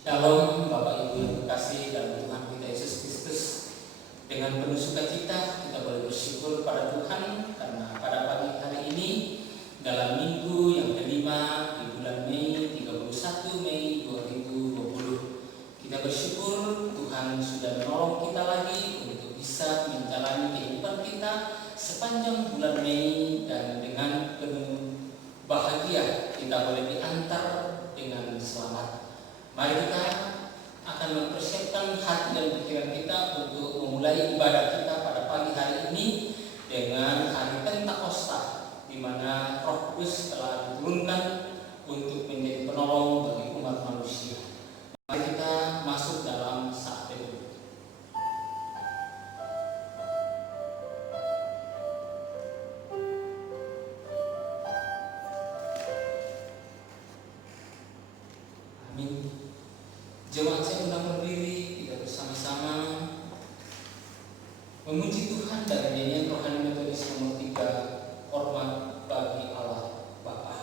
Shalom Bapak Ibu yang terkasih dalam Tuhan kita Yesus Kristus. Dengan penuh sukacita kita boleh bersyukur pada Tuhan karena pada pagi hari ini dalam minggu yang kelima di bulan Mei 31 Mei 2020 kita bersyukur Tuhan sudah menolong kita lagi untuk bisa menjalani kehidupan kita sepanjang bulan Mei, dan dengan penuh bahagia kita boleh diantar dengan selamat. Mari kita akan mempersiapkan hati dan pikiran kita untuk memulai ibadah kita pada pagi hari ini dengan hari Pentakosta, di mana Roh Kudus telah diturunkan untuk menjadi penolong bagi umat manusia. Mari kita masuk dalam saat teduh. Amin. Jemaat saya undang berdiri, kita bersama-sama memuji Tuhan dari nyanyian rohani metodis nomor 3, hormat bagi Allah Bapa.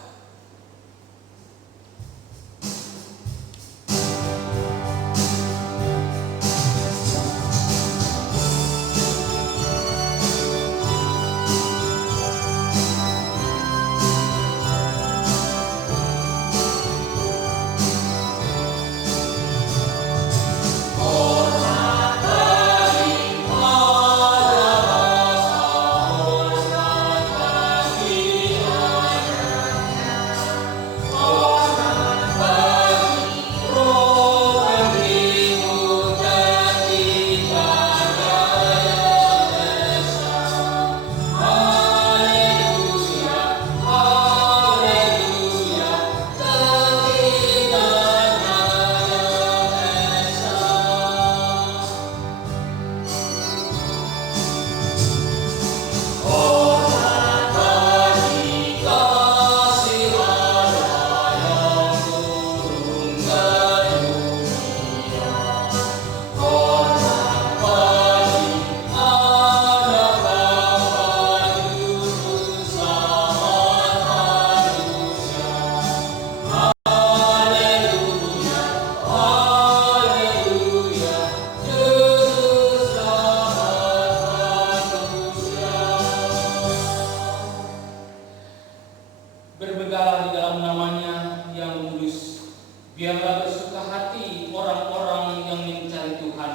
Berbegala di dalam namanya yang kudus, biarlah bersuka hati orang-orang yang mencari Tuhan.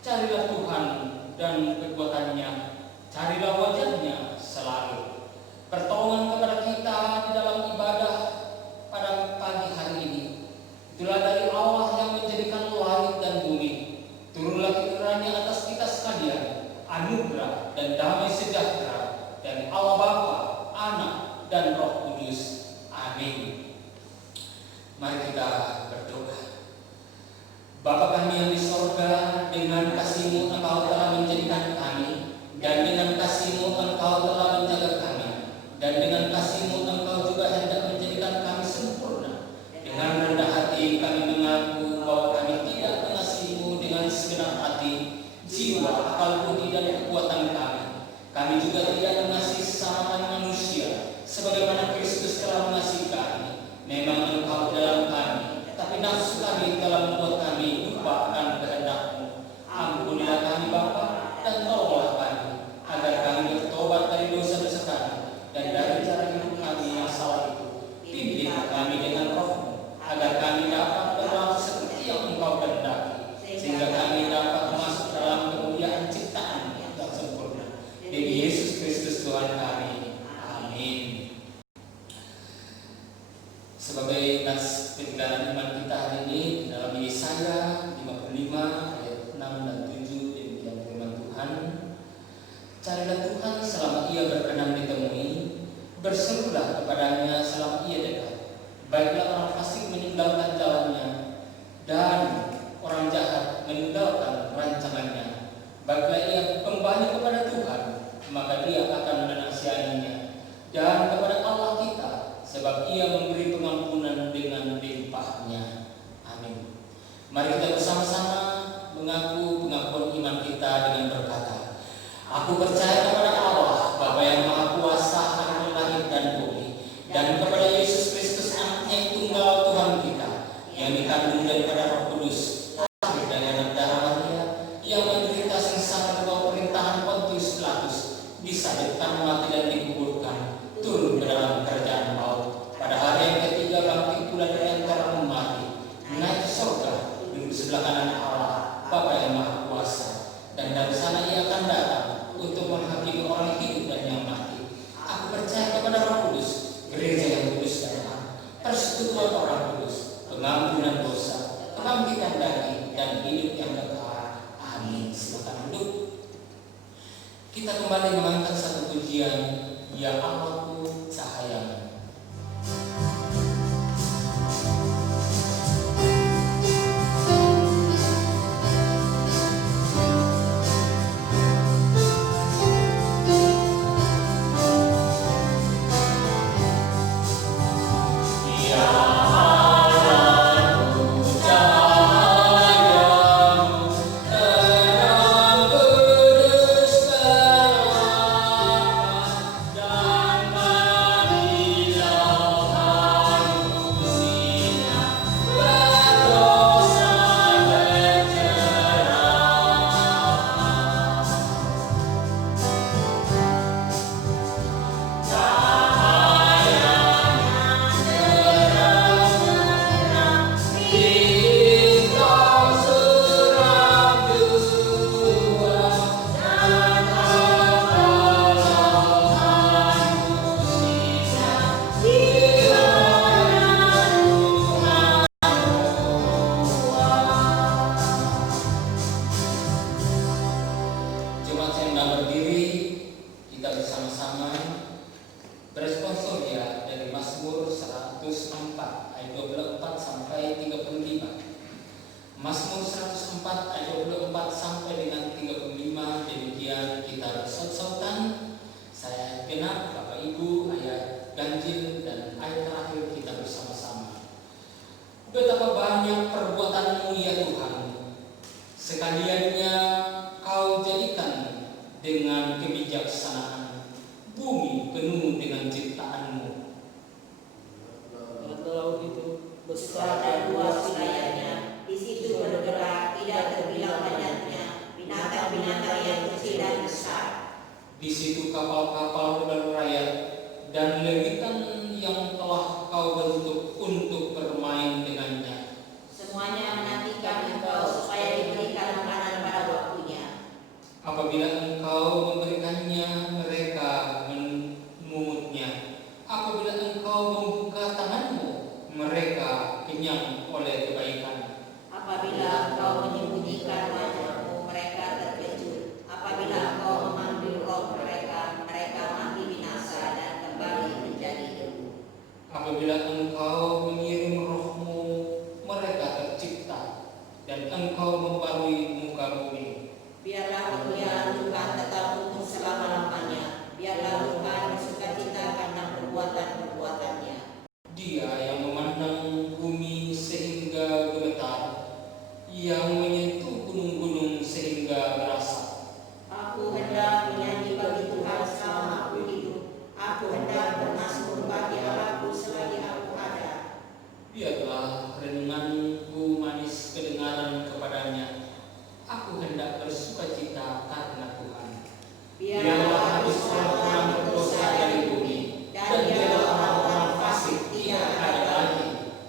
Carilah Tuhan dan kekuatannya, carilah wajahnya selalu. Pertolongan kepada kita di dalam ibadah pada pagi hari ini itulah dari Allah yang menjadikan langit dan bumi. Turunlah kiranya atas kita sekalian anugerah dan damai sejahtera dari Allah Bapa, Anak, dan Roh Kudus. Amin. Mari kita berdoa. Bapa kami yang di sorga, dengan kasih-Mu Engkau telah menjadikan kami, dan dengan kasih-Mu Engkau telah menjaga kami, dan dengan kasih-Mu Engkau juga hendak menjadikan kami sempurna. Dengan rendah hati kami mengaku bahwa kami tidak mengasihi-Mu dengan segenap hati, jiwa, akal budi, dan kekuatan kami. Kami juga tidak mengasihi sesama manusia sebagaimana Kristus telah mengasihi kami. Memang Engkau dalam kami, tapi nafsu kami telah membuat kami lupa akan kehendak-Mu. Ampunilah kami Bapa, dan tolonglah kami agar kami bertobat dari dosa-dosa kami dan dari cara hidup kami yang salah itu. Pimpinlah kami dengan Roh-Mu agar kami dapat berlaku seperti yang Engkau kehendaki, sehingga kami dapat masuk dalam kemuliaan ciptaan yang sempurna. Demi Yesus Kristus Tuhan kami. Amin. Sebagai nas peninggalan iman kita hari ini dalam Yesaya 55 ayat 6 dan 7, demikian firman Tuhan. Carilah Tuhan selama Ia berkenan ditemui, berserulah kepadanya selama Ia dekat. Baiklah orang fasik meninggalkan jalannya, dan orang jahat meninggalkan rancangannya. Baiklah ia kembali kepada Tuhan, maka Dia akan menasihatinya, dan kepada Allah kita, sebab Ia memberi pengampunan dengan limpahnya. Amin. Mari kita bersama-sama mengaku pengakuan iman kita dengan berkata, Aku percaya kepada Allah, Bapa yang Maha Kuasa akan langit dan bumi, dan kepada Yesus Kristus Anaknya yang tunggal Tuhan kita, yang dikandung daripada kembali mengangkat satu pujian, Ya Allahku cahayamu. Mazmur 104 ayat 24 sampai dengan 35. Demikian kita bersaut-sautan. Saya genap, Bapak Ibu, ayat ganjil dan ayat terakhir kita bersama-sama. Betapa banyak perbuatan-Mu ya Tuhan, sekaliannya Kau jadikan dengan kebijaksanaan, bumi penuh dengan ciptaan-Mu. Laut itu besar dan luas wilayahnya, di situ bergerak tidak terbilang banyaknya binatang-binatang yang kecil dan besar. Di situ kapal-kapal berlayar dan lewitan yang telah Kau bentuk untuk bermain dengannya. Semuanya menantikan Engkau supaya diberikan makanan pada waktunya. Apabila Engkau memberikannya, mereka memungutnya. Apabila Engkau membuka tangan-Mu, mereka kenyang oleh kebaikan. Apabila Engkau menyembunyikan wajah-Mu, mereka terkejut. Apabila Engkau memanggil roh mereka, mereka mati binasa dan kembali menjadi debu. Apabila Engkau mengirim roh-Mu, mereka tercipta, dan Engkau membarui muka bumi. Biarlah kemuliaan Tuhan tetap utuh selama-lamanya. Biarlah Tuhan bersukacita karena perbuatan-perbuatannya. Dia yang memandang bumi sehingga gemetar, yang menyentuh gunung-gunung sehingga berasap. Aku hendak menyanyi bagi Tuhan selama aku hidup. Aku hendak bermazmur bagi Allahku selagi aku ada. Biarlah renunganku manis kedengaran kepadanya. Aku hendak bersukacita karena Tuhan. Biarlah habis orang-orang berdosa dari bumi, dan biarlah orang-orang fasik tidak ada lagi.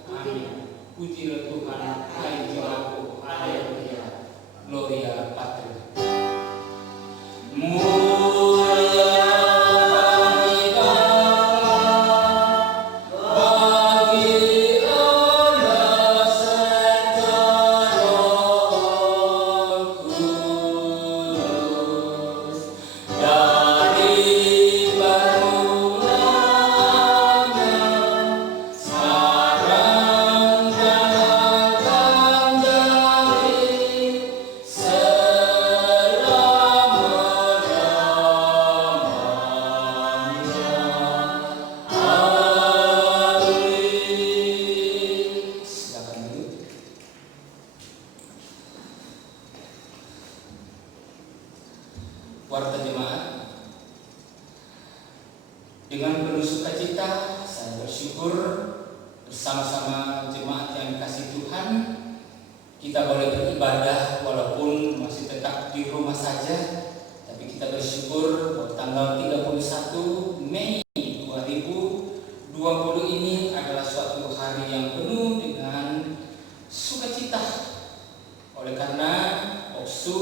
Amin. Pujilah Tuhan, hai jiwaku. Haleluya. Gloria Patri. Warta jemaat, dengan penuh sukacita saya bersyukur bersama-sama jemaat yang dikasihi Tuhan, kita boleh beribadah walaupun masih tetap di rumah saja, tapi kita bersyukur bahwa tanggal 31 Mei 2020 ini adalah suatu hari yang penuh dengan sukacita. Oleh karena OKSU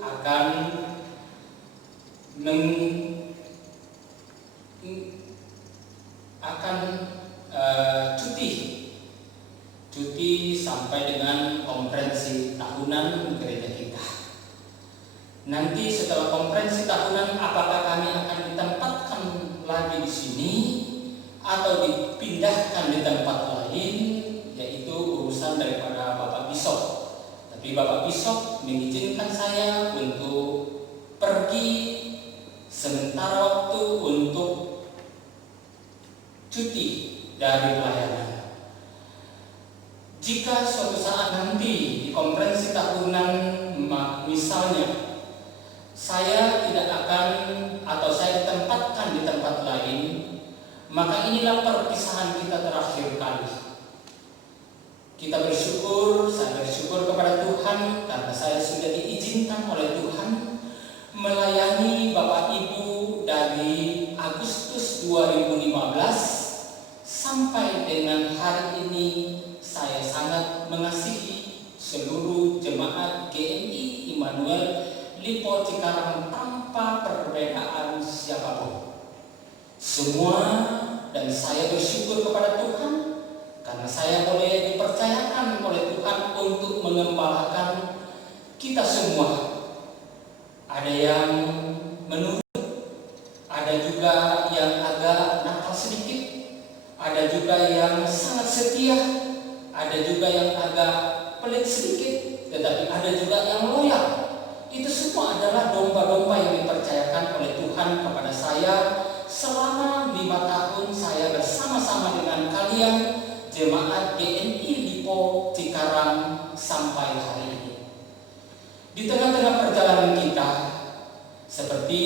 akan cuti sampai dengan konferensi tahunan gereja kita. nanti setelah konferensi tahunan apakah kami akan ditempatkan lagi di sini atau dipindahkan di tempat lain, yaitu urusan daripada Bapak Bishop. Tapi Bapak Bishop mengizinkan saya untuk pergi sementara waktu untuk cuti dari pelayanan. Jika suatu saat nanti di konferensi tahunan misalnya saya tidak akan atau saya ditempatkan di tempat lain, maka inilah perpisahan kita terakhir kali. Kita bersyukur, saya bersyukur kepada Tuhan karena saya sudah diizinkan oleh Tuhan melayani Bapak Ibu dari Agustus 2015 sampai dengan hari ini. Saya sangat mengasihi seluruh jemaat GMI Immanuel Lipo Cikarang tanpa perbedaan siapapun. Semua, dan saya bersyukur kepada Tuhan karena saya boleh dipercayakan oleh Tuhan untuk mengembalakan kita semua. Ada yang menurut, ada juga yang agak nakal sedikit, ada juga yang sangat setia, ada juga yang agak pelit sedikit, tetapi ada juga yang loyal. Itu semua adalah domba-domba yang dipercayakan oleh Tuhan kepada saya selama 5 tahun saya bersama-sama dengan kalian jemaat GMI Lipo Cikarang sampai hari ini. Di tengah-tengah perjalanan kita, seperti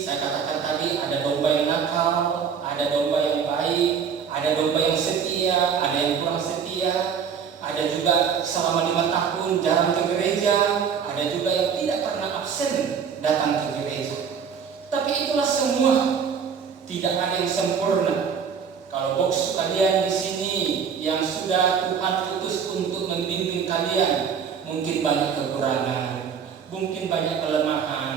saya katakan tadi, ada domba yang nakal, ada domba yang baik, ada domba yang setia, ada yang kurang setia, ada juga selama 5 tahun jarang ke gereja, ada juga yang tidak pernah absen datang ke gereja. Tapi itulah semua, tidak ada yang sempurna. Kalau box kalian di sini yang sudah Tuhan utus untuk membimbing kalian, mungkin banyak kekurangan, mungkin banyak kelemahan.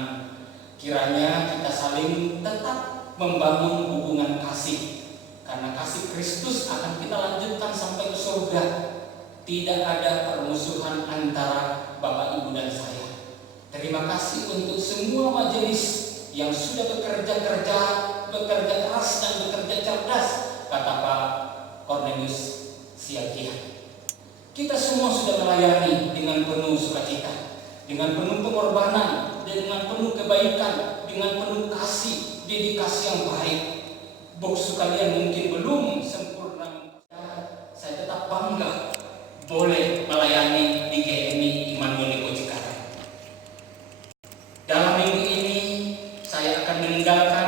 Kiranya kita saling tetap membangun hubungan kasih, karena kasih Kristus akan kita lanjutkan sampai ke surga. Tidak ada permusuhan antara Bapak Ibu dan saya. Terima kasih untuk semua majelis yang sudah bekerja keras dan bekerja cerdas, kata Pak Cornelius Siagian. Kita semua sudah melayani dengan penuh sukacita, dengan penuh pengorbanan, dengan penuh kebaikan, dengan penuh kasih, dedikasi yang baik. Box kalian mungkin belum sempurna, saya tetap bangga boleh melayani di GMI Immanuel Lipo Cikarang. Dalam minggu ini saya akan meninggalkan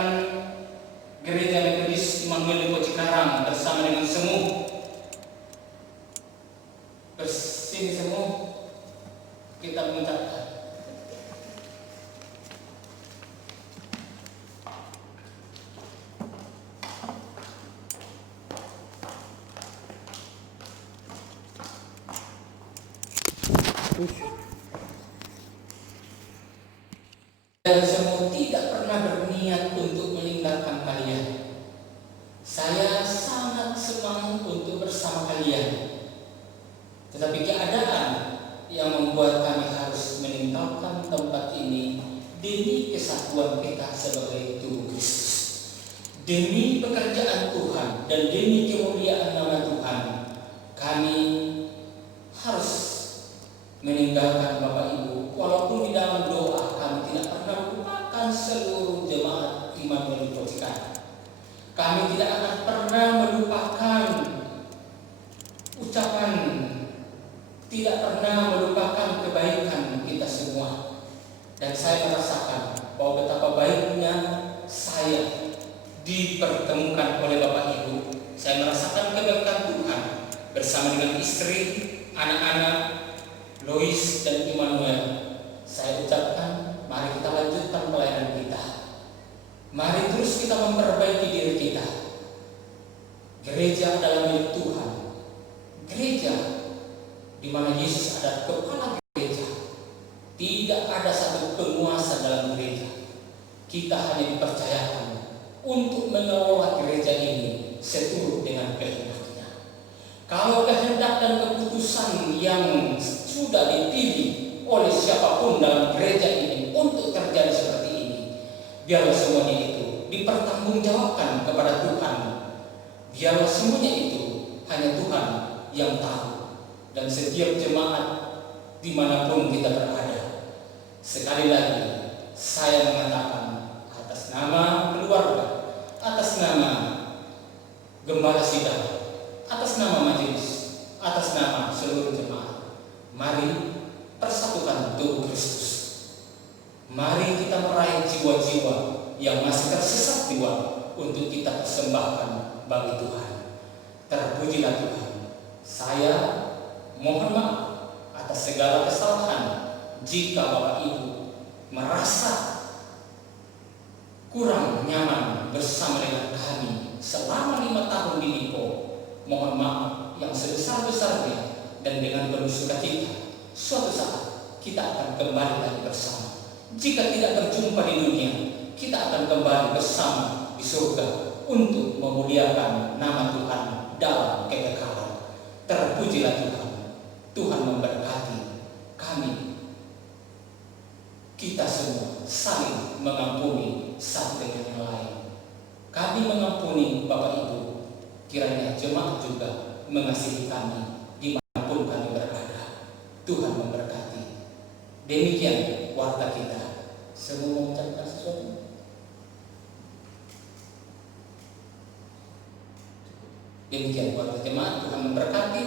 Gereja Metodis Immanuel Lipo Cikarang bersama dengan semua bersini semua kita mengucapkan dan semua tidak pernah berniat untuk meninggalkan kalian. Saya sangat senang untuk bersama kalian. Tetapi keadaan yang membuat kami harus meninggalkan tempat ini demi kesatuan kita sebagai tubuh Kristus, demi pekerjaan Tuhan dan demi kemuliaan nama Tuhan. Kami harus meninggalkan Bapak Ibu, walaupun di dalam doa kami tidak pernah melupakan seluruh jemaat Immanuel Lipo Cikarang. Kami tidak akan pernah melupakan ucapan, tidak pernah melupakan kebaikan kita semua. Dan saya merasakan bahwa betapa baiknya saya dipertemukan oleh Bapak Ibu. Saya merasakan kebaikan Tuhan bersama dengan istri, anak-anak, Lois dan Immanuel. Saya ucapkan, mari kita lanjutkan pelayanan kita. Mari terus kita memperbaiki diri kita. Gereja adalah milik Tuhan. Gereja di mana Yesus adalah kepala gereja. Tidak ada satu penguasa dalam gereja. Kita hanya dipercayakan untuk mengelola gereja ini seturut dengan kehendaknya. Kalau kehendak dan keputusan yang sudah dipilih oleh siapapun dalam gereja ini untuk terjadi seperti ini. Biarlah semuanya itu dipertanggungjawabkan kepada Tuhan. Biarlah semuanya itu hanya Tuhan yang tahu. Dan setiap jemaat dimanapun kita berada, sekali lagi saya mengatakan atas nama keluarga, atas nama gembala sidang, atas nama majelis, atas nama seluruh jemaat, mari persatukan tubuh Kristus. Mari kita meraih jiwa-jiwa yang masih tersesat jiwa untuk kita persembahkan bagi Tuhan. Terpujilah Tuhan. Saya mohon maaf atas segala kesalahan jika Bapak Ibu merasa kurang nyaman bersama dengan kami selama 5 tahun di Lipo. Mohon maaf yang sebesar-besarnya, dan dengan penuh sukacita suatu saat kita akan kembali lagi bersama. Jika tidak berjumpa di dunia, kita akan kembali bersama di surga untuk memuliakan nama Tuhan dalam kekekalan. Terpujilah Tuhan. Tuhan memberkati kami. Kita semua saling mengampuni satu dengan yang lain. Kami mengampuni Bapak Ibu. Kiranya jemaat juga mengasihi kami dimanapun kami berada. Tuhan memberkati. Demikian warta kita. Semua mengucapkan sesuatu. Demikian warta jemaat. Tuhan memberkati.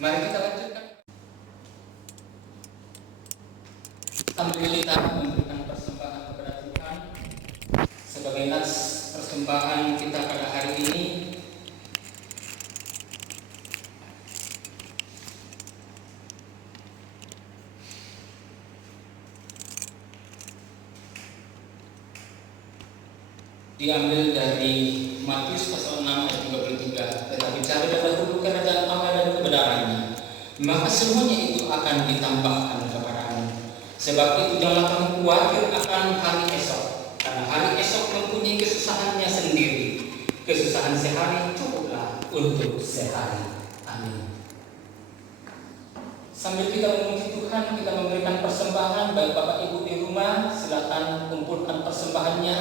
Mari kita lanjutkan. Sambil kita memberikan persembahan kepada Tuhan sebagai nas persembahan kita pada hari ini. Diambil dari Matius pasal 6 ayat 33. Tetapi carilah dahulu kerajaan Allah dan kebenarannya, maka semuanya itu akan ditambahkan kepadamu. Sebab itu janganlah kamu khawatir akan hari esok, karena hari esok mempunyai kesusahannya sendiri. Kesusahan sehari cukuplah untuk sehari. Amin. Sambil kita memuji Tuhan, kita memberikan persembahan. Baik Bapak Ibu di rumah, silakan kumpulkan persembahannya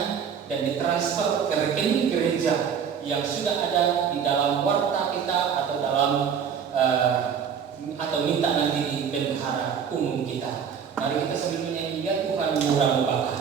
dan ditransfer ke rekening gereja yang sudah ada di dalam warta kita atau dalam atau minta nanti di bendahara umum kita. Mari kita sambil menyanyi, ya Tuhan murah berkah.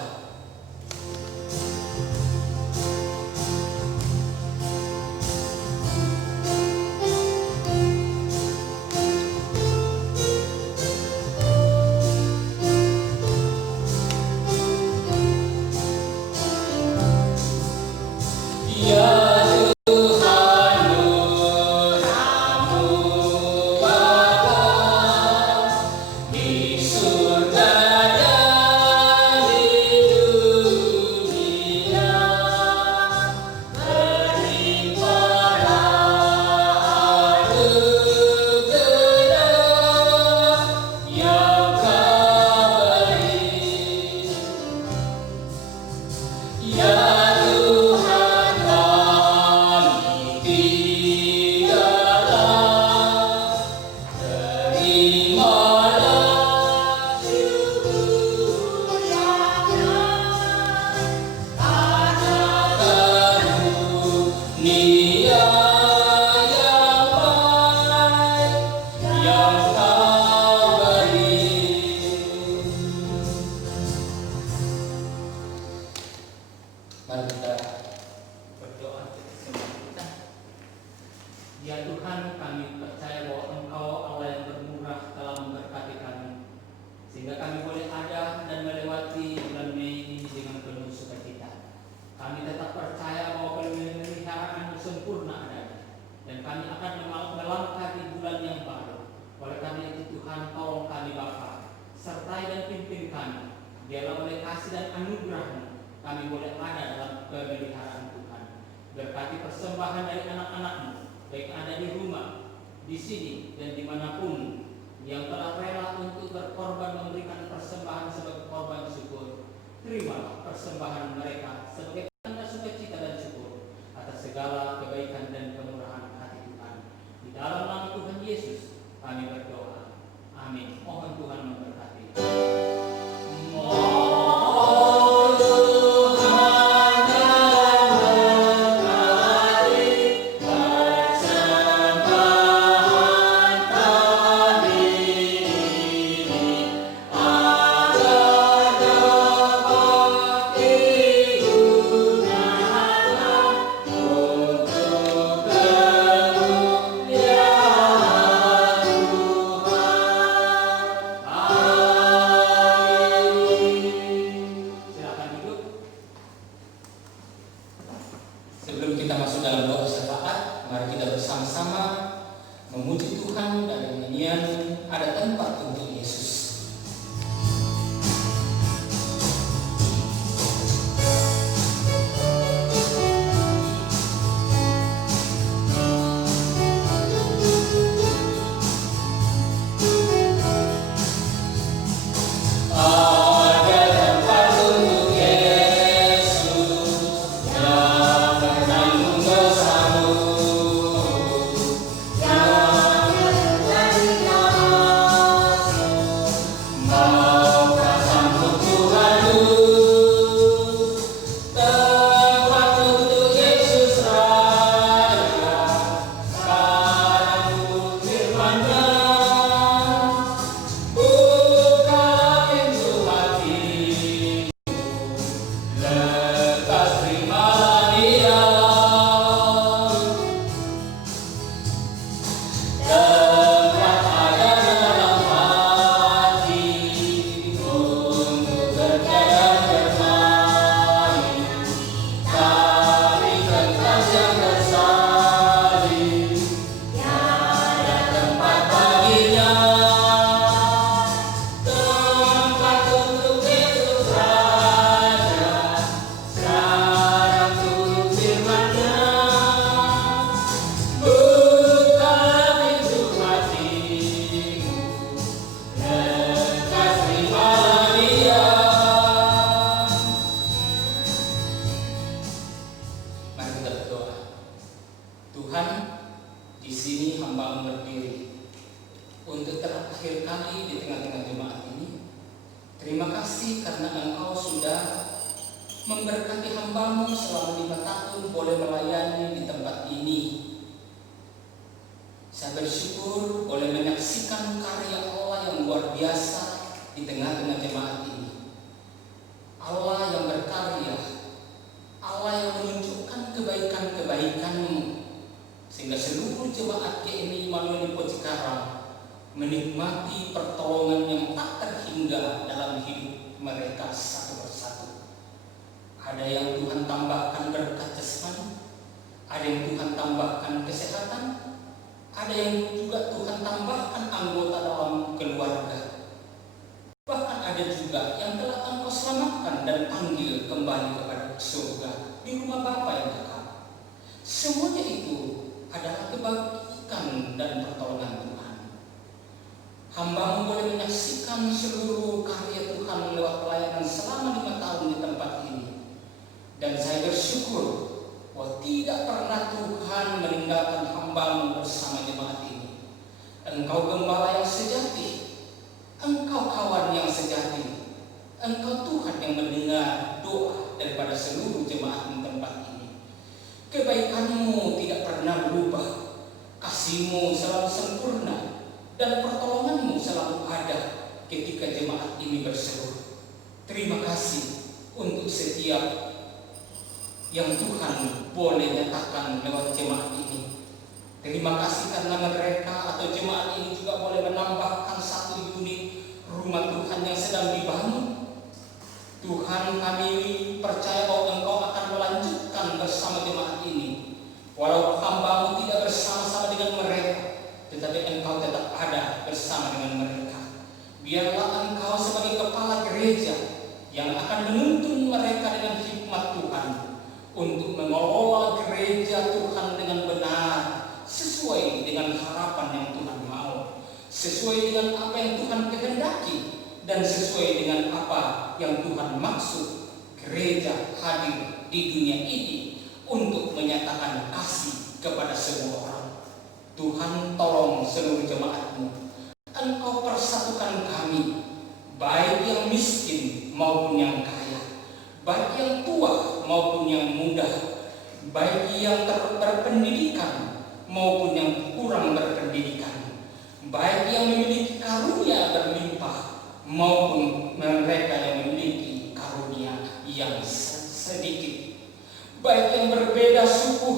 Ya Tuhan, kami percaya bahwa Engkau Allah yang bermurah telah memberkati kami, sehingga kami boleh ada dan melewati bulan Mei ini dengan penuh sukacita. Kami tetap percaya bahwa pemeliharaan sempurna adanya, dan kami akan melangkah di bulan yang baru. Oleh karena itu Tuhan, tolong kami Bapa, sertai dan pimpin kami. Biarlah oleh kasih dan anugerah-Mu kami boleh ada dalam pemeliharaan Tuhan. Berkati persembahan dari anak-anak-Mu, baik ada di rumah, di sini, dan dimanapun, yang telah rela untuk berkorban memberikan persembahan sebagai korban syukur. Terimalah persembahan mereka sebagai tanda sukacita dan syukur atas segala kebaikan dan kemurahan hati Tuhan. Di dalam nama Tuhan Yesus kami berdoa. Amin. Mohon Tuhan memberkati. Sebelum kita masuk dalam doa syafaat, mari kita bersama-sama memuji Tuhan dari nyanyian Ada Tempat Untuk Yesus. Memberkati hamba-Mu selama 5 tahun boleh melayani di tempat ini. Saya bersyukur boleh menyaksikan karya Allah yang luar biasa di tengah-tengah jemaat ini. Allah yang berkarya, Allah yang menunjukkan kebaikan-kebaikan-Mu, sehingga seluruh jemaat GMI Immanuel Lipo Cikarang menikmati pertolongan yang tak terhingga dalam hidup mereka satu persatu. Ada yang Tuhan tambahkan berkat jasmani, ada yang Tuhan tambahkan kesehatan, ada yang juga Tuhan tambahkan anggota dalam keluarga. Bahkan ada juga yang telah Engkau selamatkan dan panggil kembali kepada surga di rumah Bapa yang kekal. Semuanya itu adalah kebaikan dan pertolongan Tuhan. Hamba-Mu boleh menyaksikan seluruh karya Tuhan lewat pelayanan selama 5 tahun di tempat ini. Dan saya bersyukur bahwa tidak pernah Tuhan meninggalkan hamba-Mu bersama jemaat ini. Engkau gembala yang sejati, Engkau kawan yang sejati, Engkau Tuhan yang mendengar doa daripada seluruh jemaat di tempat ini. Kebaikan-Mu tidak pernah berubah, kasih-Mu selalu sempurna, dan pertolongan-Mu selalu ada ketika jemaat ini berseru. Terima kasih untuk setiap yang Tuhan boleh nyatakan lewat jemaat ini. Terima kasih karena mereka atau jemaat ini juga boleh menambahkan 1 unit rumah Tuhan yang sedang dibangun. Tuhan, kami percaya bahwa Engkau akan melanjutkan bersama jemaat ini. Walau hamba-Mu tidak bersama-sama dengan mereka, tetapi Engkau tetap ada bersama dengan mereka. Biarlah Engkau sebagai kepala gereja yang akan menuntun mereka dengan hikmat Tuhan untuk mengelola gereja Tuhan dengan benar, sesuai dengan harapan yang Tuhan mau, sesuai dengan apa yang Tuhan kehendaki, dan sesuai dengan apa yang Tuhan maksud gereja hadir di dunia ini untuk menyatakan kasih kepada semua orang. Tuhan, tolong seluruh jemaat-Mu. Engkau persatukan kami, baik yang miskin maupun yang kaya, baik yang tua maupun yang muda, baik yang berpendidikan maupun yang kurang berpendidikan, baik yang memiliki karunia berlimpah maupun mereka yang memiliki karunia yang sedikit, baik yang berbeda suku,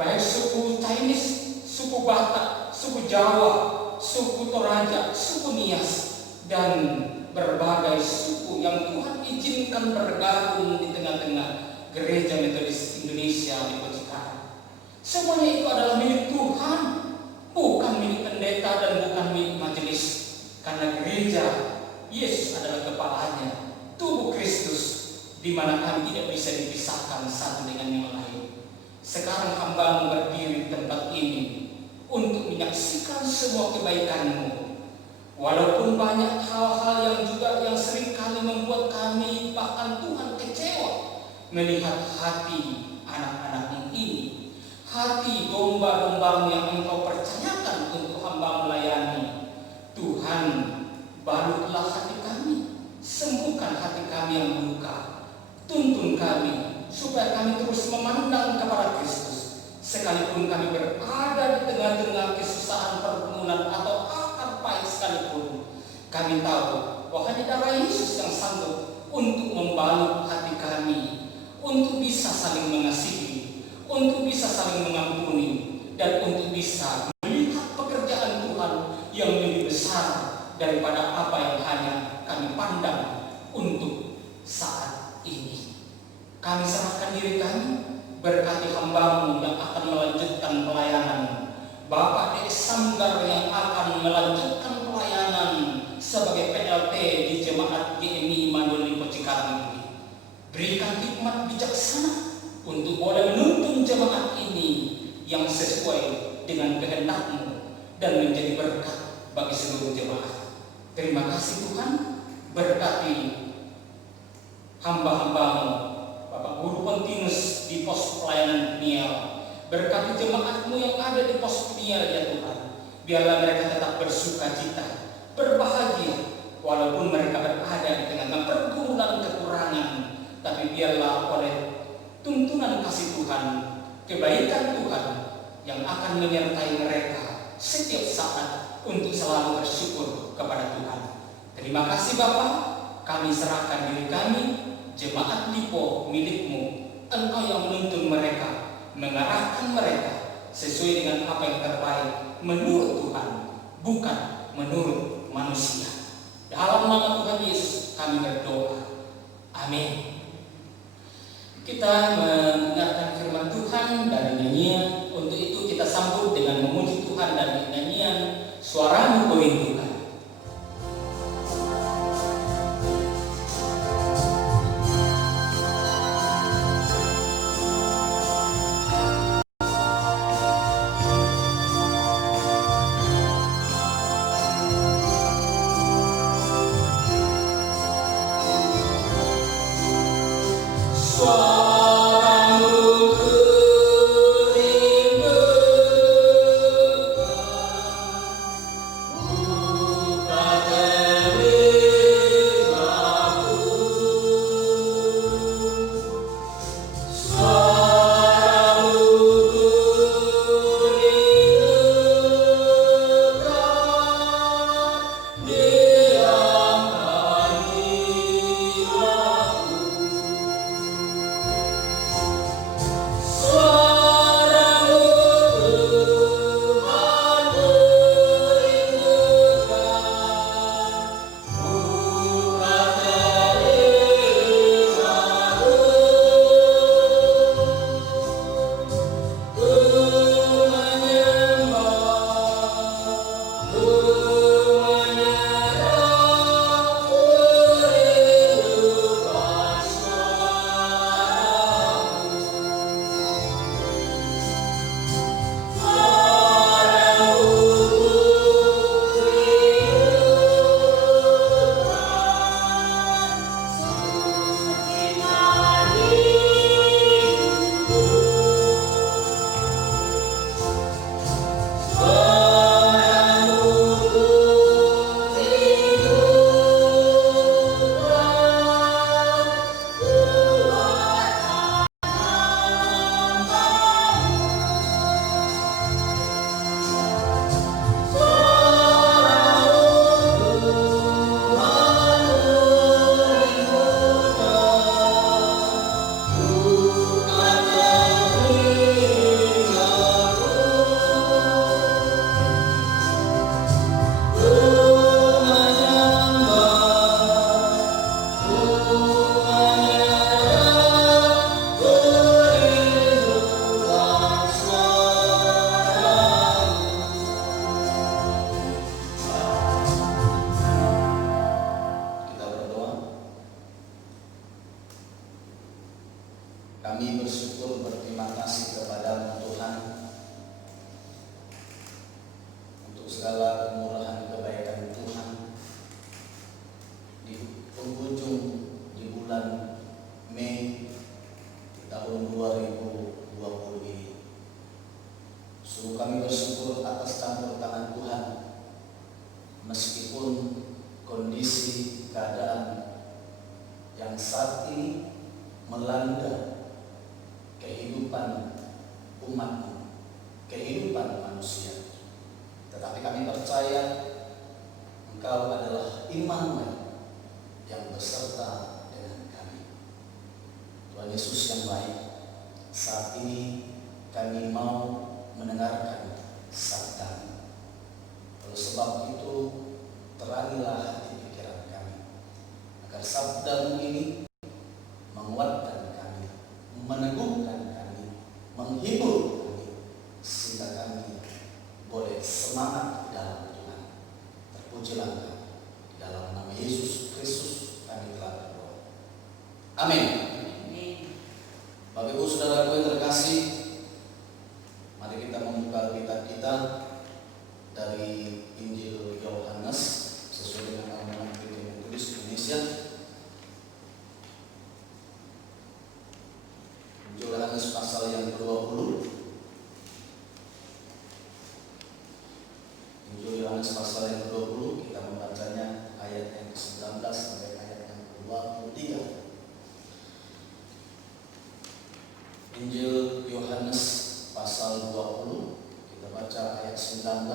baik suku Chinese, suku Batak, suku Jawa, suku Toraja, suku Nias, dan berbagai suku yang Tuhan izinkan bergabung di tengah-tengah Gereja Metodis Indonesia di Semuanya itu adalah milik Tuhan, bukan milik pendeta dan bukan milik majelis. Karena gereja, Yesus adalah kepalanya, tubuh Kristus, di mana kami tidak bisa dipisahkan satu dengan yang lain. Sekarang hamba berdiri di tempat ini untuk menyaksikan semua kebaikan-Mu. Walaupun banyak hal-hal yang seringkali membuat kami bahkan Tuhan kecewa melihat hati anak-anak-Mu ini, hati domba-domba-Mu yang Engkau percayakan untuk hamba melayani. Tuhan, balutlah hati kami, sembuhkan hati kami yang luka, tuntun kami supaya kami terus memandang kepada Kristus, sekalipun kami berada di tengah-tengah kesusahan pergumulan atau akar pahit sekalipun. Kami tahu bahwa hanya darah Yesus yang sanggup untuk membalut hati kami, untuk bisa saling mengasihi, untuk bisa saling mengampuni, dan untuk bisa melihat pekerjaan Tuhan yang lebih besar daripada apa yang hanya kami pandang untuk saat ini. Kami serahkan diri kami, berkati hamba-Mu yang akan melanjutkan pelayanan, Bapak D. Sanggar yang akan melanjutkan pelayanan sebagai PLT di Jemaat GMI Mandul Lipo Cikarang ini. Berikan hikmat bijaksana untuk boleh menuntun jemaat ini yang sesuai dengan kehendak-Mu dan menjadi berkat bagi seluruh jemaat. Terima kasih Tuhan, berkati hamba-hamba-Mu, Bapak Guru Pontinus di pos pelayanan Peniel, berkati jemaat-Mu yang ada di pos Peniel ya Tuhan. Biarlah mereka tetap bersuka cita, berbahagia, walaupun mereka berada di tengah pergumulan kekurangan, tapi biarlah oleh tuntunan kasih Tuhan, kebaikan Tuhan yang akan menyertai mereka setiap saat untuk selalu bersyukur kepada Tuhan. Terima kasih Bapak, kami serahkan diri kami, jemaat Lipo milik-Mu. Engkau yang menuntun mereka, mengarahkan mereka sesuai dengan apa yang terbaik menurut Tuhan, bukan menurut manusia. Dalam nama Tuhan Yesus kami berdoa. Amin. Kita mendengarkan firman Tuhan dari nyanyian. Untuk itu kita sambut dengan memuji Tuhan dari nyanyian Suara-Mu Ku Rindukan. Suara-Mu kami bersyukur atas campur tangan Tuhan. Meskipun kondisi keadaan yang saat ini melanda kehidupan umatmu, kehidupan manusia, tetapi kami percaya Engkau adalah Immanuel yang beserta dengan kami. Tuhan Yesus yang baik, saat ini kami mau mendengarkan sabda-Mu. Oleh sebab itu, terangilah hati pikiran kami, agar sabda-Mu ini menguatkan kami, meneguhkan kami, menghibur kami, sehingga kami boleh semangat di dalam Tuhan. Terpujilah Engkau. Di dalam nama Yesus Kristus kami telah berdoa. Amin. Bapak Ibu Saudaraku yang terkasih, mari kita membuka Alkitab kita dari Injil Yohanes sesuai dengan Almanak Gereja Metodis Indonesia. Injil Yohanes pasal yang ke-20. Injil Yohanes pasal yang ke-20, kita membacanya ayat yang ke-19 sampai ayat yang ke-23. Injil Yohanes pasal 20, kita baca ayat 19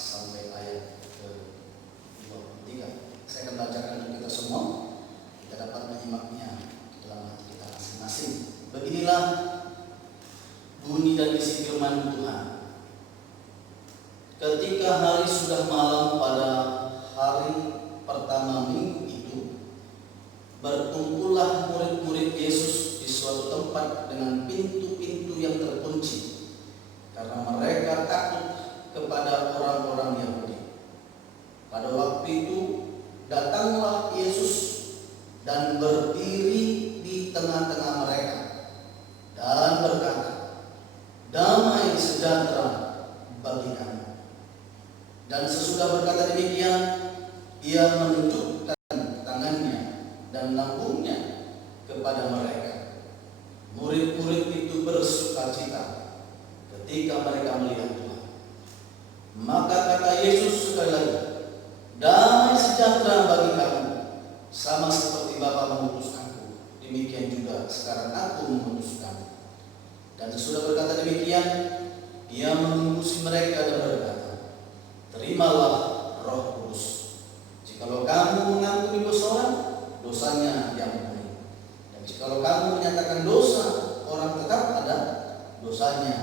sampai ayat ke-23. Saya akan bacakan untuk kita semua, kita dapat menyimaknya dalam hati kita masing-masing. Beginilah bunyi dan isi firman Tuhan. Ketika hari sudah malam pada hari pertama minggu itu, berkumpullah murid-murid Yesus di suatu tempat dengan pintu-pintu yang terkunci, karena mereka takut kepada orang-orang Yahudi. Pada waktu itu datanglah Yesus dan berdiri di tengah-tengah mereka dan berkata, "Damai sejahtera bagi kamu." Dan sesudah berkata demikian, Ia menunjukkan tangannya dan lambungnya kepada mereka. Murid-murid itu bersukacita ketika mereka melihat Tuhan. Maka kata Yesus sekali lagi, "Damai sejahtera bagi kamu. Sama seperti Bapa mengutus aku, demikian juga sekarang aku mengutus kamu." Dan sesudah berkata demikian, Ia mengurusi mereka dan berkata, "Terimalah Roh Kudus. Jikalau kamu mengampuni dosa orang, dosanya diampuni. Dan jikalau kamu menyatakan dosa orang, tetap ada, dosanya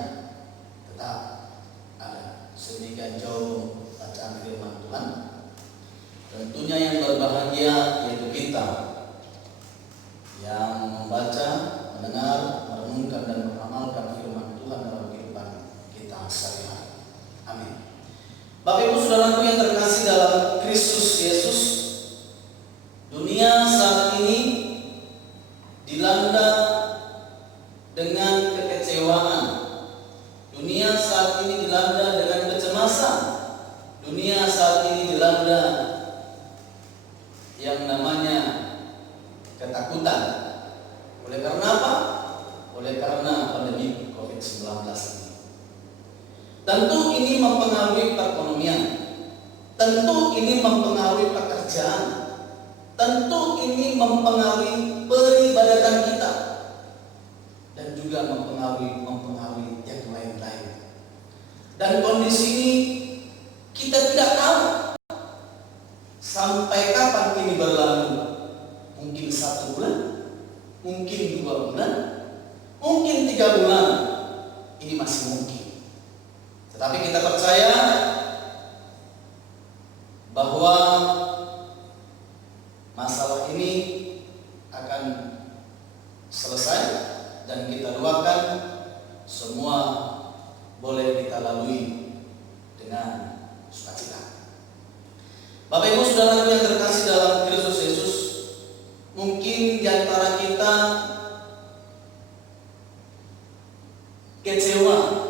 tetap ada." Sedemikian jauh bacaan firman Tuhan. Tentunya yang berbahagia yaitu kita yang membaca, mendengar, merenungkan dan mengamalkan firman Tuhan dalam kehidupan kita sehari-hari. Amin. Bapak Ibu Saudaraku yang terkasih dalam Kristus Yesus, dunia saat ini dilanda dengan kekecewaan. Dunia saat ini dilanda dengan kecemasan. Dunia saat ini dilanda yang namanya ketakutan. Oleh karena apa? Oleh karena pandemi COVID-19 ini. Tentu ini mempengaruhi perekonomian. Tentu ini mempengaruhi pekerjaan. Tentu ini mempengaruhi peribadatan kita. Dan juga mempengaruhi yang lain-lain. Dan kondisi ini kita tidak tahu sampai kapan ini berlalu. Mungkin 1 bulan, mungkin 2 bulan, mungkin 3 bulan. Ini masih mungkin. Tetapi kita percaya bahwa masalah ini akan selesai, dan kita doakan semua boleh kita lalui dengan sukacita. Bapak Ibu Saudara yang terkasih dalam Kristus Yesus, mungkin di antara kita kecewa.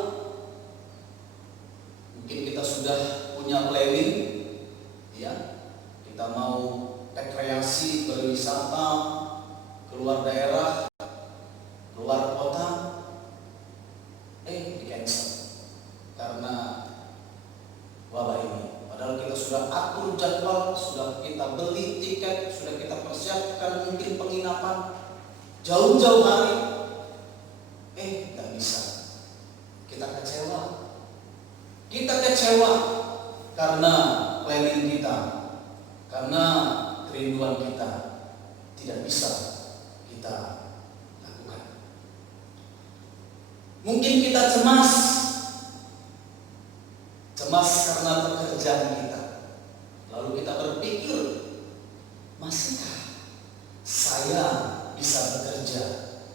Mungkin kita sudah punya planning, ya, kita mau rekreasi, berwisata, keluar daerah, keluar kota, di cancel karena jadwal, sudah kita beli tiket, sudah kita persiapkan mungkin penginapan jauh-jauh hari. Gak bisa. Kita kecewa. Kita kecewa karena planning kita, karena kerinduan kita tidak bisa kita lakukan. Mungkin kita cemas karena pekerjaan kita. Lalu kita berpikir, masihkah saya bisa bekerja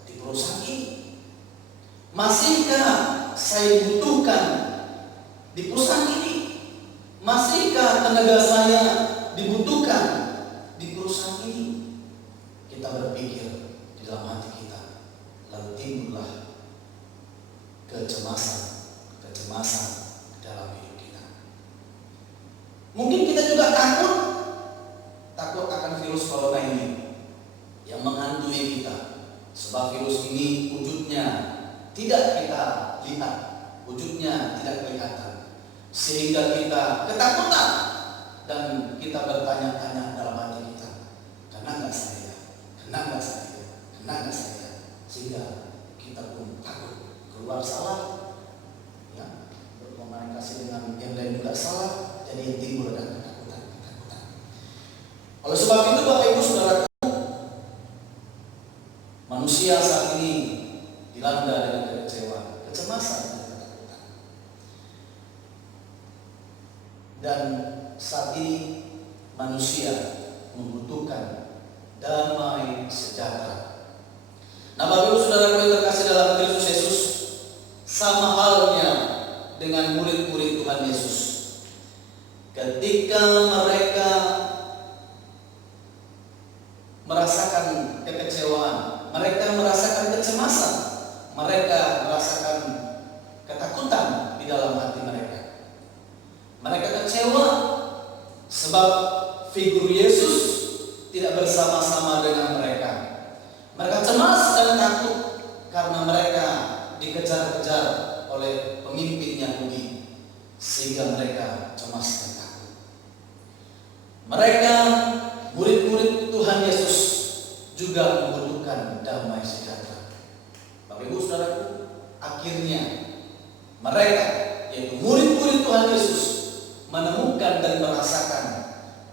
di perusahaan ini? Masihkah saya dibutuhkan di perusahaan ini? Masihkah tenaga saya dibutuhkan di perusahaan ini? Kita berpikir di dalam hati kita, lalu timbullah kecemasan dalam hidup kita. Mungkin kita juga takut akan virus corona ini yang menghantui kita. Sebab virus ini wujudnya tidak kita lihat, wujudnya tidak kelihatan, sehingga kita ketakutan dan kita bertanya-tanya dalam hati kita, kena nggak saya, sehingga kita pun takut keluar salah, ya, berkomunikasi dengan yang lain juga salah, jadi timbul dan ketakutan. Oleh sebab itu Bapak Ibu Saudaraku, manusia saat ini dilanda dengan kekecewaan, kecemasan dan ketakutan. Dan saat ini manusia membutuhkan damai sejahtera. Nah, Bapak Ibu Saudaraku yang terkasih dalam Kristus Yesus, sama halnya dengan murid-murid Tuhan Yesus. Ketika mereka merasakan kekecewaan, mereka merasakan kecemasan, mereka merasakan ketakutan di dalam hati mereka. Mereka kecewa sebab figur Yesus tidak bersama-sama dengan mereka. Mereka cemas dan takut karena mereka dikejar-kejar oleh pemimpin Yahudi, sehingga mereka cemas dan takut. Mereka, murid-murid Tuhan Yesus, juga membutuhkan damai sejahtera. Bapak Ibu Saudaraku, akhirnya mereka, yaitu murid-murid Tuhan Yesus, menemukan dan merasakan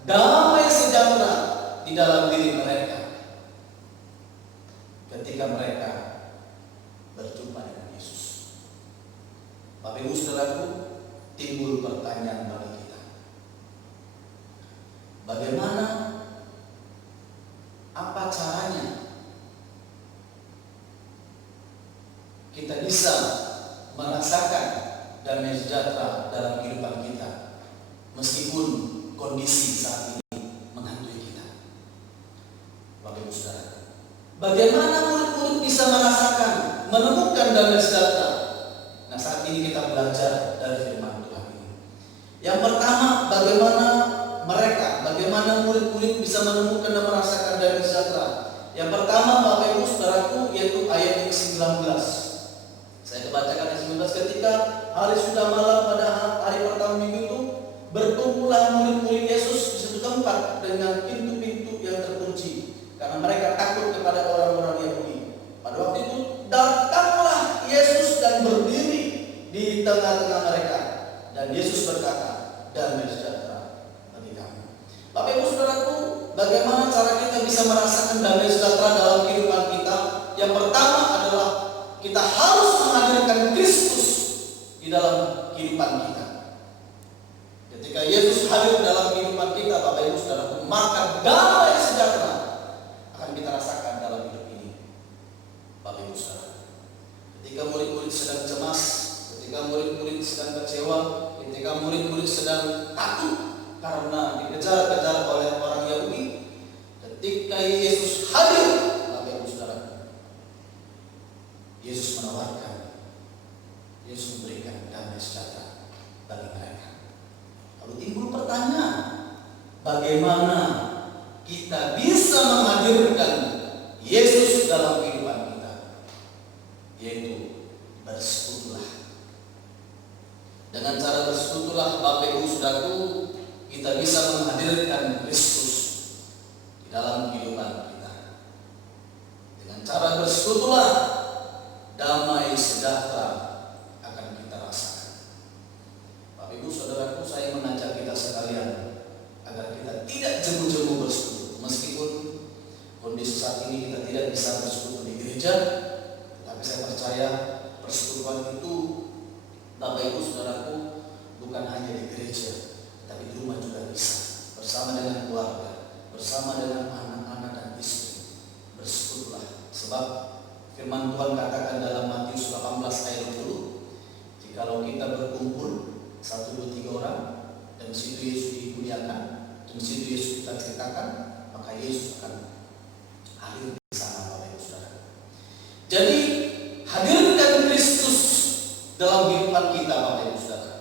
damai sejahtera di dalam diri mereka ketika mereka berjumpa dengan Yesus. Bapak Ibu Saudaraku, timbul pertanyaan bagi kita. Bagaimana, apa caranya kita bisa merasakan damai sejahtera dalam kehidupan kita meskipun kondisi saat ini menghantui kita? Bapak Ibu Saudara, bagaimana murid-murid bisa merasakan, menemukan damai sejahtera? Nah, saat ini kita belajar dari firman Tuhan ini. Yang pertama, bagaimana murid-murid bisa menemukan dan merasakan damai sejahtera? Yang pertama, Bapak Ibu Saudaraku, yaitu ayat yang 19. Saya bacakan ayat 19. Ketika hari sudah malam pada hari pertama minggu itu, berkumpullah murid-murid Yesus di satu tempat dengan pintu-pintu yang terkunci, karena mereka takut kepada orang-orang Yahudi. Pada waktu itu datanglah Yesus dan berdiri di tengah-tengah mereka, dan Yesus berkata, damai sejahtera bagi kamu. Bapak Ibu Saudaraku, bagaimana cara kita bisa merasakan damai sejahtera dalam kehidupan kita? Yang pertama adalah kita harus menghadirkan Kristus di dalam kehidupan kita. Ketika Yesus hadir dalam kehidupan kita, Bapak Ibu Saudaraku, maka damai sejahtera akan kita rasakan dalam hidup ini. Bapak Ibu Saudara, ketika murid-murid sedang cemas, ketika murid-murid sedang kecewa, ketika murid-murid sedang takut karena dikejar-kejar oleh orang Yahudi, ketika Yesus hadir, Bapak Ibu Saudara, Yesus menawarkan, Yesus memberikan damai sejahtera bagi mereka. Lalu timbul pertanyaan, bagaimana kita bisa menghadirkan Yesus dalam kehidupan kita? Yaitu bersekutulah. Dengan cara bersekutulah, Bapak Ibu Saudaraku, kita bisa menghadirkan Kristus di dalam kehidupan kita. Dengan cara bersekutulah, damai sejahtera akan kita rasakan. Bapak Ibu Saudaraku, saya mengajak kita sekalian agar kita tidak jemu-jemu bersekutu. Meskipun kondisi saat ini kita tidak bisa bersekutu di gereja, tetapi saya percaya persekutuan itu, Bapak Ibu Saudaraku, bukan hanya di gereja, tapi di rumah juga bisa. Bersama dengan keluarga, bersama dengan anak-anak dan istri, bersekutulah. Sebab firman Tuhan katakan dalam Matius 18 ayat 20, jikalau kita berkumpul 1, 2, 3 orang, dan di situ Yesus dimuliakan, dan di situ Yesus kita ceritakan, maka Yesus akan hadir di sana, Bapak Ibu Saudara. Jadi hadirkan Kristus dalam kehidupan kita, Bapak Ibu Saudara.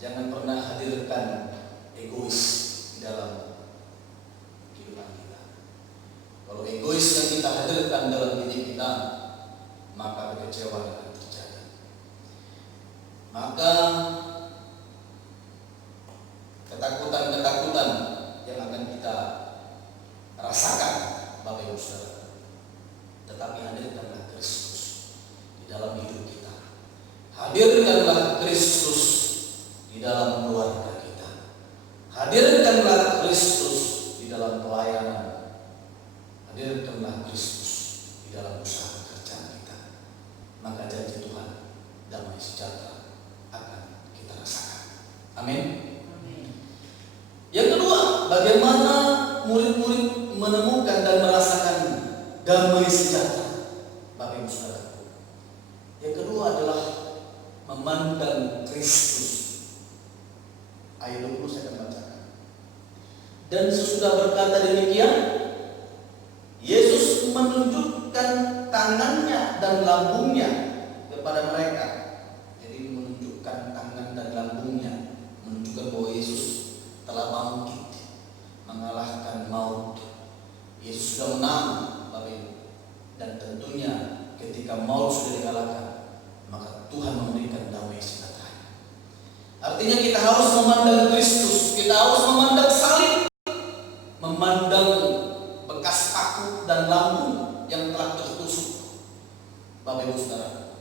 Jangan pernah hadirkan egois di dalam kehidupan kita. Kalau egois yang kita hadirkan dalam diri kita, maka kekecewaan akan terjadi. Maka ketakutan-ketakutan yang akan kita rasakan, Bapak Ibu Saudara. Tetapi hadirkanlah Kristus di dalam hidup kita. Hadirkanlah Kristus di dalam keluarga kita. Hadirkanlah Kristus di dalam pelayanan. Hadirkanlah Kristus di dalam usaha pekerjaan kita. Maka janji Tuhan, damai sejahtera akan kita rasakan. Amin. Yang kedua, bagaimana murid-murid menemukan dan merasakan damai sejahtera, Bapak Ibu Saudara. Yang kedua adalah memandang Kristus. Ayat 20 saya akan bacakan. Dan sesudah berkata demikian, Yesus menunjukkan tangannya dan lambungnya kepada mereka. Jadi menunjukkan tangan dan lambungnya, menunjukkan bahwa Yesus telah bangkit, mengalahkan maut. Yesus sudah menang, Bapak Ibu. Dan tentunya ketika maut sudah dikalahkan, maka Tuhan memberikan damai sejahtera. Artinya kita harus memandang Kristus, kita harus memandang salib, memandang bekas paku dan lambung yang telah tertusuk. Bapak Ibu Saudara,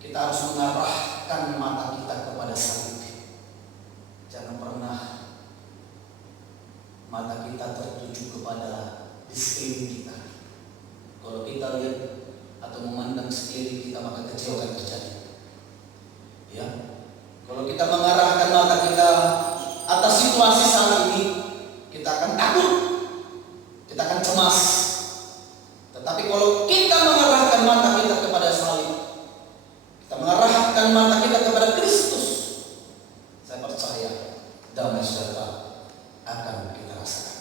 kita harus mengarahkan mata kita kepada salib. Jangan pernah mata kita tertuju kepada di sekeliling kita. Kalau kita lihat atau memandang sekeliling kita, maka kecewa akan terjadi. Ya, kalau kita mengarahkan mata kita atas situasi saat ini, kita akan takut, kita akan cemas. Tetapi kalau kita mengarahkan mata kita kepada salib, kita mengarahkan mata kita kepada Kristus, saya percaya damai sejahtera akan kita rasakan.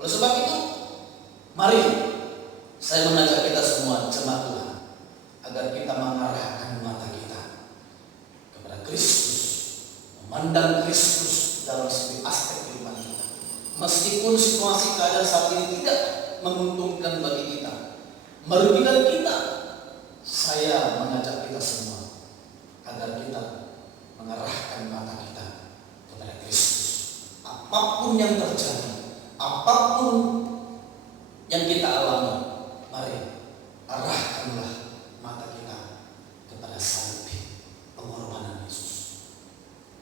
Oleh sebab itu, mari saya mengajak kita semua jemaat Tuhan agar kita mengarahkan mata kita kepada Kristus, memandang Kristus dalam setiap aspek kehidupan kita. Meskipun situasi keadaan saat ini tidak menguntungkan bagi kita, merugikan kita, saya mengajak kita semua agar kita mengarahkan mata kita kepada Kristus. Apapun yang terjadi, apapun yang kita alami, mari arahkanlah mata kita kepada salib pengorbanan Yesus.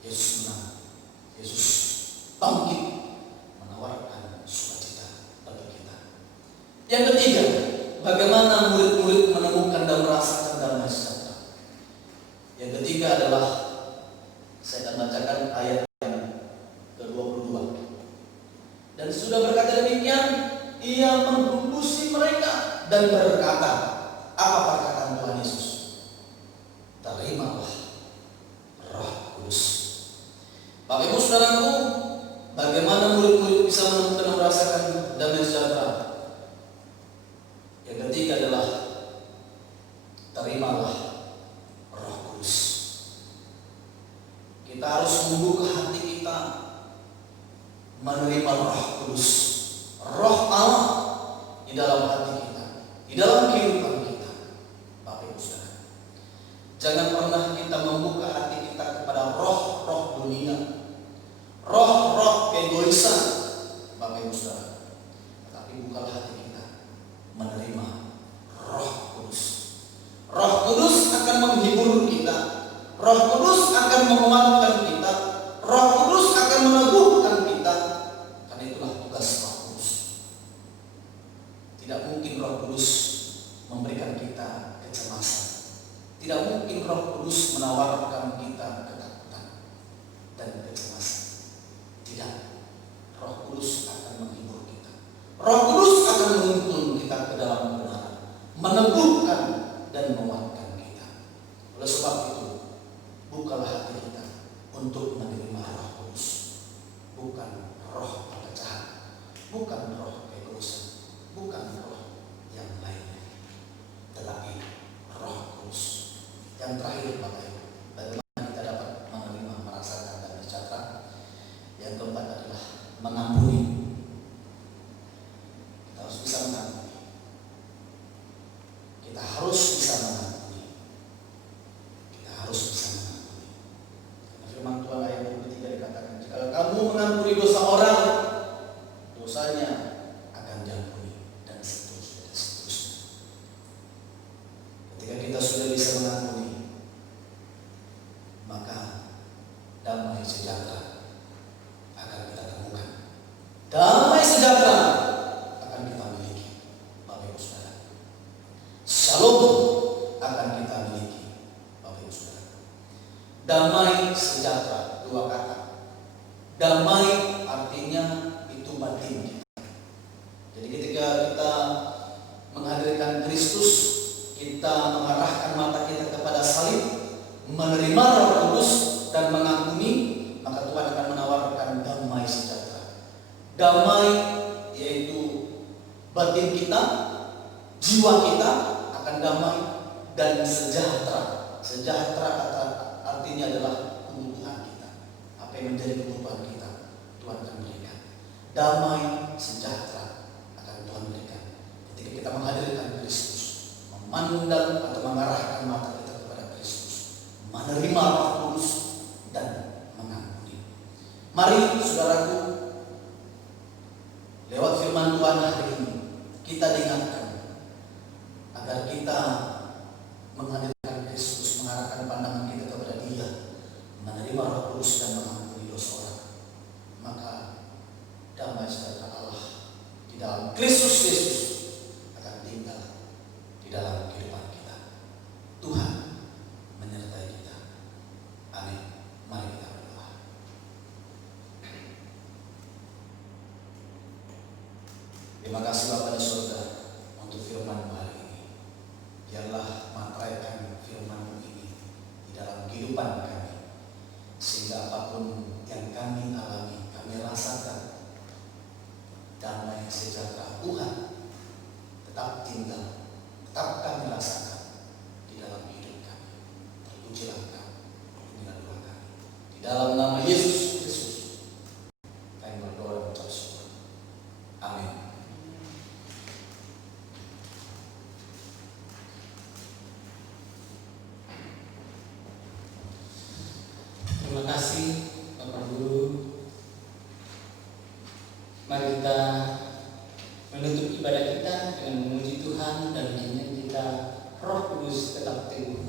Yesus menang, Yesus bangkit, menawarkan sukacita bagi kita. Yang ketiga, bagaimana murid-murid menemukan dan merasakan damai sejahtera. Yang ketiga adalah, saya akan bacakan ayat yang ke-22. Dan sudah berkata demikian, ia menghembusi mereka dan berkata, apa perkataan Tuhan Yesus? Terimalah Roh Kudus. Bapak Ibu Saudaraku, bagaimana murid-murid bisa menemukan dan merasakan damai sejahtera? Yang ketiga adalah, terimalah Roh Kudus. Kita harus membuka hati kita menerima Roh Kudus, Roh Allah di dalam hati kita, di dalam kehidupan kita. Bapak Ibu Saudara, jangan pernah kita membuka hati kita kepada roh-roh dunia, egoisan, Bapak Ibu Saudara. Tetapi bukalah hati kita menerima Roh Kudus. Roh Kudus akan menghibur kita. Roh Kudus akan menguatkan kita. Roh Kudus akan meneguhkan kita. Karena itulah tugas Roh Kudus. Tidak mungkin Roh Kudus memberikan kita kecemasan. Tidak mungkin Roh Kudus menawarkan kita ketakutan dan kecemasan. Tidak. Roh Kudus akan menghibur kita. Roh Kudus akan menuntun kita ke dalam kebenaran, meneguhkan dan menguatkan kita. Oleh sebab itu, bukalah hati kita untuk menerima Roh Kudus. Bukan roh perpecahan, bukan roh egoisan, bukan roh yang lainnya, tetapi Roh Kudus. Yang terakhir, Bapak Ibu, bagaimana kita dapat menerima, merasakan dan bercakap? Yang keempat adalah mengampuni. Kita harus bisa mengampuni. Kita harus bisa mengampuni. Kita harus bisa mengampuni. Karena firman Tuhan ayat 23 dikatakan, jika kamu mengampuni dosa orang, dosanya akan diampuni, dan seterusnya. Ketika kita sudah bisa mengampuni, maka damai sejahtera akan kita temukan. Damai sejahtera akan kita miliki, Bapak Ibu Saudara. Shalom akan kita miliki, Bapak Ibu Saudara. Damai sejahtera, dua kata. Damai artinya itu batin kita. Jadi ketika kita menghadirkan Kristus, kita mengarahkan mata kita kepada salib, menerima Roh Kudus dan mengampuni, maka Tuhan akan menawarkan damai sejahtera. Damai yaitu batin kita, jiwa kita akan damai, dan sejahtera. Sejahtera artinya adalah kebutuhan kita. Apa yang menjadi kebutuhan kita, Tuhan akan berikan. Damai sejahtera akan Tuhan berikan ketika kita menghadirkan Kristus, memandang atau mengarahkan mata kita kepada Kristus, menerima Roh Kudus dan mengampuni. Mari saudaraku, lewat firman Tuhan hari ini kita diingatkan agar kita menghadirkan Kristus, mengarahkan pandangan kita kepada Dia, menerima Roh Kudus dan mengampuni dosa orang. Maka damai sejahtera Allah di dalam Kristus Yesus akan tinggal di dalam kehidupan kita. Tuhan menyertai kita. Amin. Mari kita berdoa. Terima kasih Bapa di surga untuk firman-Mu hari ini. Biarlah materaikan firman-Mu ini di dalam kehidupan kami, sehingga apapun yang kami alami, kami rasakan, damai sejahtera Tuhan tetap tinggal, tetap kami rasakan di dalam hidup kami. Terpujilah Engkau, inilah doa kami. Di dalam nama Yesus Kristus kami berdoa dan mengucap syukur. Amin. Terima kasih Bapak Guru. Mari kita menutup ibadah kita dengan memuji Tuhan dan menyanyikan kita Roh Kudus tetap teguh.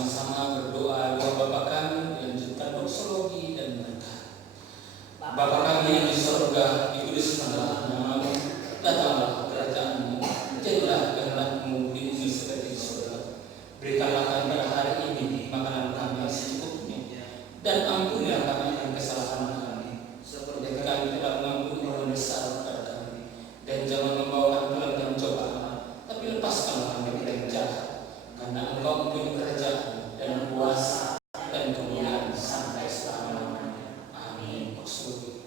bersama-sama berdoa doa Bapa kami, dilanjutkan doksologi dan berkat. Bapa kami yang di surga, dikuduskanlah namamu, datanglah kerajaan-Mu, jadilah kehendak-Mu di bumi seperti di surga. Berikanlah kami pada hari ini makanan kami yang secukupnya, dan ampunilah kami akan kesalahan kami, seperti kami telah mengampuni orang dosa kepada kami. Dan jangan membawa kami dalam pencobaan, tapi lepaskanlah kami dari yang jahat, karena Engkau mempunyai kerajaan dan kuasa dan kemuliaan sampai selama-lamanya. Amin. Doksologi.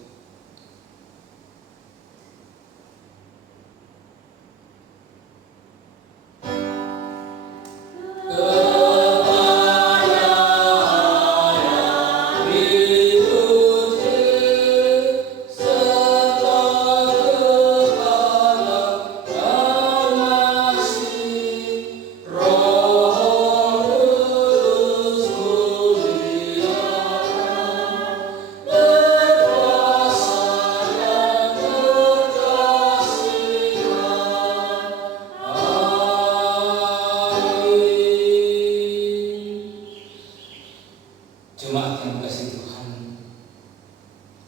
Jemaat yang dikasihi Tuhan,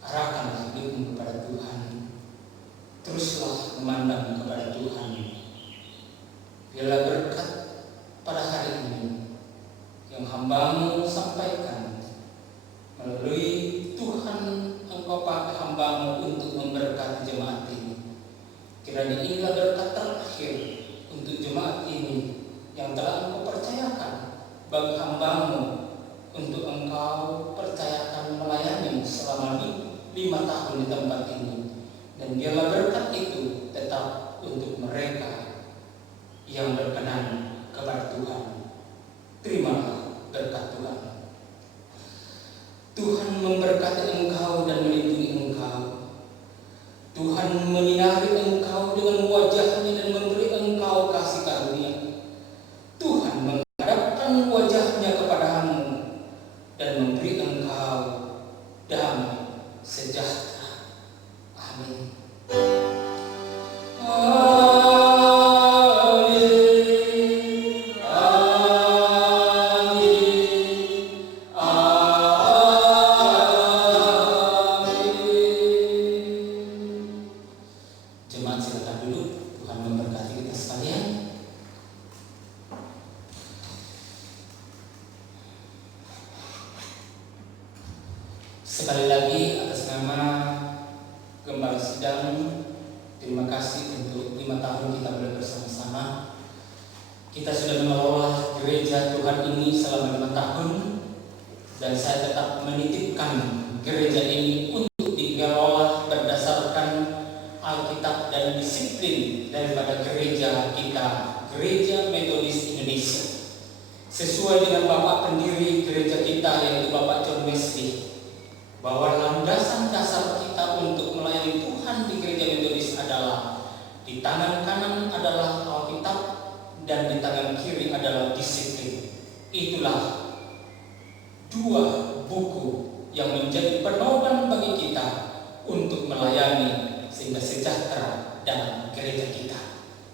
arahkanlah hidupmu kepada Tuhan. Teruslah memandang kepada Tuhan. Biarlah berkat pada hari ini yang hamba-Mu sampaikan melalui Tuhan, Engkau pakai hamba-Mu untuk memberkati jemaat ini. Kiranya inilah berkat terakhir untuk jemaat ini yang telah Engkau percayakan bagi hamba-Mu untuk Engkau percayakan melayani selama 5 tahun di tempat ini. Dan biarlah berkat itu tetap untuk mereka yang berkenan kepada Tuhan. Terimalah berkat Tuhan. Tuhan memberkati engkau dan melindungi engkau. Tuhan menyinari engkau dengan wajah-Nya dan memberi engkau kasih karunia. Tuhan menghadapkan wajah-Nya kepadamu dan memberi engkau damai sejahtera. Amin. Jemaat silakan duduk. Tuhan memberkati kita sekalian. Sekali lagi atas nama Gembala Sidang, terima kasih untuk 5 tahun kita boleh bersama-sama. Kita sudah mengelola gereja Tuhan ini selama 5 tahun, dan saya tetap menitipkan gereja ini untuk dikelola berdasarkan Alkitab dan disiplin daripada gereja kita, Gereja Metodis Indonesia, sesuai dengan Bapak pendiri gereja kita yaitu Bapak John Wesley, bahwa landasan dasar kita untuk melayani Tuhan di gereja Metodis adalah di tangan kanan adalah Alkitab dan di tangan kiri adalah disiplin. Itulah 2 buku yang menjadi pedoman bagi kita untuk melayani sehingga sejahtera dalam gereja kita.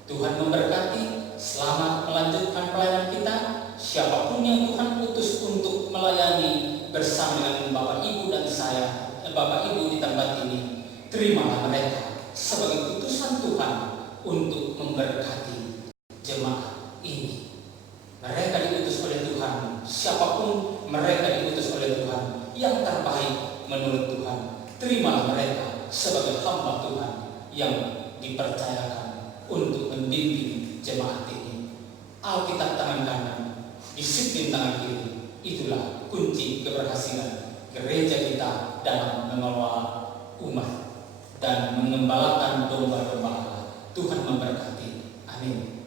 Tuhan memberkati. Selamat melanjutkan pelayanan kita. Siapapun yang Tuhan utus untuk melayani bersama dengan Bapak Ibu dan saya, Bapak Ibu di tempat ini, terimalah mereka sebagai utusan Tuhan untuk memberkati jemaat ini. Mereka diutus oleh Tuhan. Siapapun mereka diutus oleh Tuhan yang terbaik menurut Tuhan. Terimalah mereka sebagai hamba Tuhan yang dipercayakan untuk membimbing jemaat ini. Alkitab tangan kanan, disiplin tangan kiri. Itulah kunci keberhasilan gereja kita dalam mengelola umat dan mengembalakan domba-domba Allah. Tuhan memberkati. Amin.